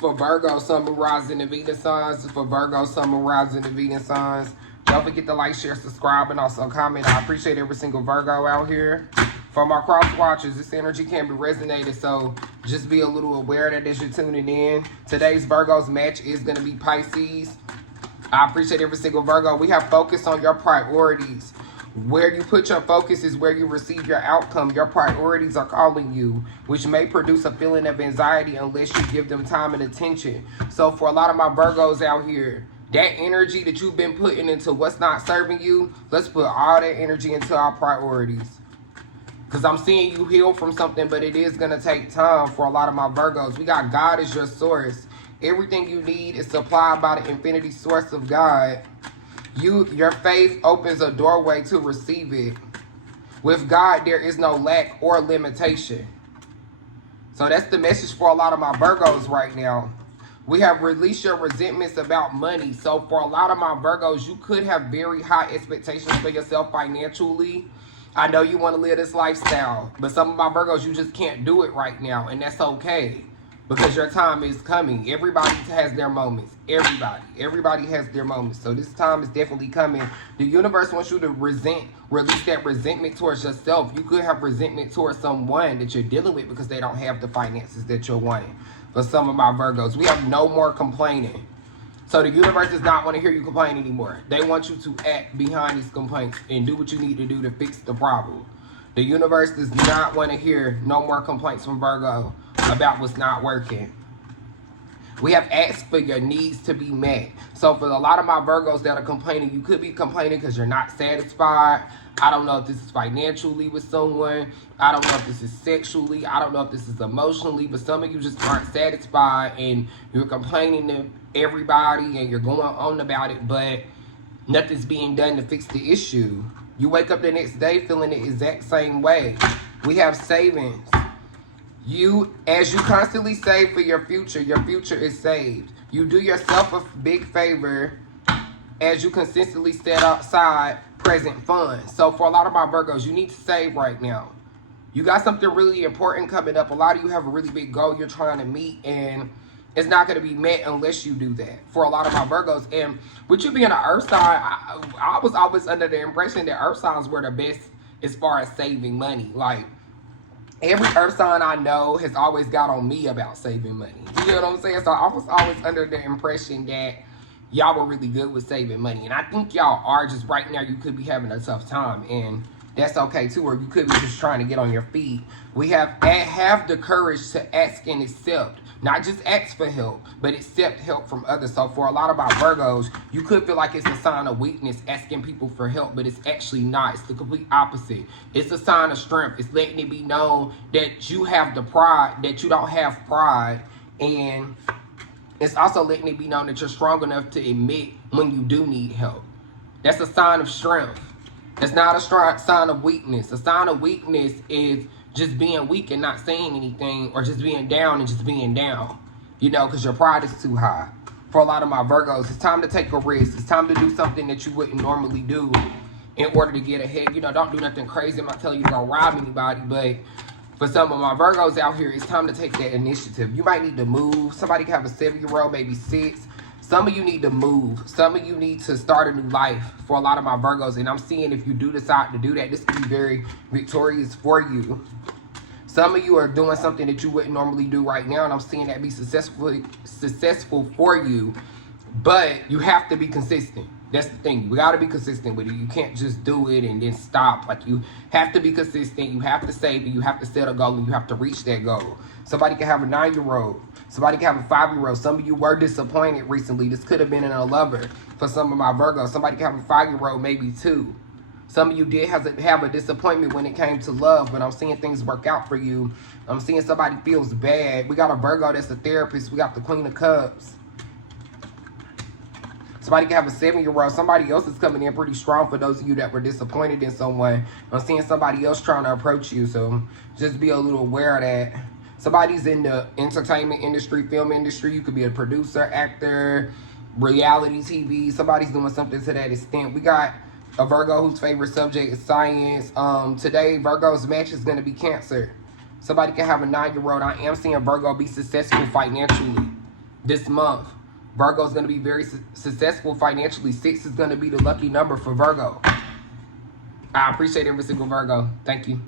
for Virgo, Sun, Moon, Rising, and Venus signs. This is for Virgo, Sun, Moon, Rising, and Venus signs. Don't forget to like, share, subscribe, and also comment. I appreciate every single Virgo out here. For my cross watchers, this energy can be resonated, so just be a little aware that as you're tuning in. Today's Virgo's match is going to be Pisces. I appreciate every single Virgo. We have focus on your priorities. Where you put your focus is where you receive your outcome. Your priorities are calling you, which may produce a feeling of anxiety unless you give them time and attention. So for a lot of my Virgos out here, that energy that you've been putting into what's not serving you, let's put all that energy into our priorities. Because I'm seeing you heal from something, but it is going to take time for a lot of my Virgos. We got God as your source. Everything you need is supplied by the infinity source of God. Your faith opens a doorway to receive it. With God, there is no lack or limitation. So that's the message for a lot of my Virgos right now. We have released your resentments about money. So for a lot of my Virgos, you could have very high expectations for yourself financially. I know you want to live this lifestyle, but some of my Virgos, you just can't do it right now, and that's okay. Because your time is coming. Everybody has their moments. Everybody has their moments. So this time is definitely coming. The universe wants you to release that resentment towards yourself. You could have resentment towards someone that you're dealing with because they don't have the finances that you're wanting. For some of my Virgos, we have no more complaining. So the universe does not want to hear you complain anymore. They want you to act behind these complaints and do what you need to do to fix the problem. The universe does not want to hear no more complaints from Virgo about what's not working. We have asked for your needs to be met. So for a lot of my Virgos that are complaining, you could be complaining because you're not satisfied. I don't know if this is financially with someone. I don't know if this is sexually. I don't know if this is emotionally. But some of you just aren't satisfied and you're complaining to everybody and you're going on about it, but nothing's being done to fix the issue. You wake up the next day feeling the exact same way. We have savings. As you constantly save for your future is saved. You do yourself a big favor as you consistently set aside present funds. So for a lot of my Virgos, you need to save right now. You got something really important coming up. A lot of you have a really big goal you're trying to meet, and it's not going to be met unless you do that for a lot of my Virgos. And with you being an earth sign, I was always under the impression that earth signs were the best as far as saving money. Like, every earth sign I know has always got on me about saving money. You know what I'm saying? So I was always under the impression that y'all were really good with saving money. And I think y'all are. Just right now you could be having a tough time. And that's okay too. Or you could be just trying to get on your feet. We have the courage to ask and accept. Not just ask for help, but accept help from others. So for a lot of our Virgos, you could feel like it's a sign of weakness asking people for help, but it's actually not. It's the complete opposite. It's a sign of strength. It's letting it be known that you have the pride, that you don't have pride. And it's also letting it be known that you're strong enough to admit when you do need help. That's a sign of strength. That's not a sign of weakness. A sign of weakness is just being weak and not saying anything, or just being down and just being down, you know, because your pride is too high. For a lot of my Virgos, it's time to take a risk. It's time to do something that you wouldn't normally do in order to get ahead. You know, don't do nothing crazy. I'm not telling you to go rob anybody, but for some of my Virgos out here, it's time to take that initiative. You might need to move. Somebody can have a 7-year-old, maybe 6. Some of you need to move. Some of you need to start a new life for a lot of my Virgos. And I'm seeing if you do decide to do that, this could be very victorious for you. Some of you are doing something that you wouldn't normally do right now. And I'm seeing that be successful for you. But you have to be consistent. That's the thing. You got to be consistent with it. You can't just do it and then stop. Like, you have to be consistent. You have to save it. You have to set a goal and you have to reach that goal. Somebody can have a 9-year-old. Somebody can have a 5-year-old. Some of you were disappointed recently. This could have been in a lover for some of my Virgos. Somebody can have a 5-year-old, maybe 2. Some of you did have a disappointment when it came to love, but I'm seeing things work out for you. I'm seeing somebody feels bad. We got a Virgo that's a therapist. We got the Queen of Cups. Somebody can have a 7-year-old. Somebody else is coming in pretty strong for those of you that were disappointed in someone. I'm seeing somebody else trying to approach you, so just be a little aware of that. Somebody's in the entertainment industry, film industry. You could be a producer, actor, reality TV. Somebody's doing something to that extent. We got a Virgo whose favorite subject is science. Today, Virgo's match is going to be Cancer. Somebody can have a 9-year-old. I am seeing Virgo be successful financially. this month. Virgo is going to be very successful financially. 6 is going to be the lucky number for Virgo. I appreciate every single Virgo. Thank you.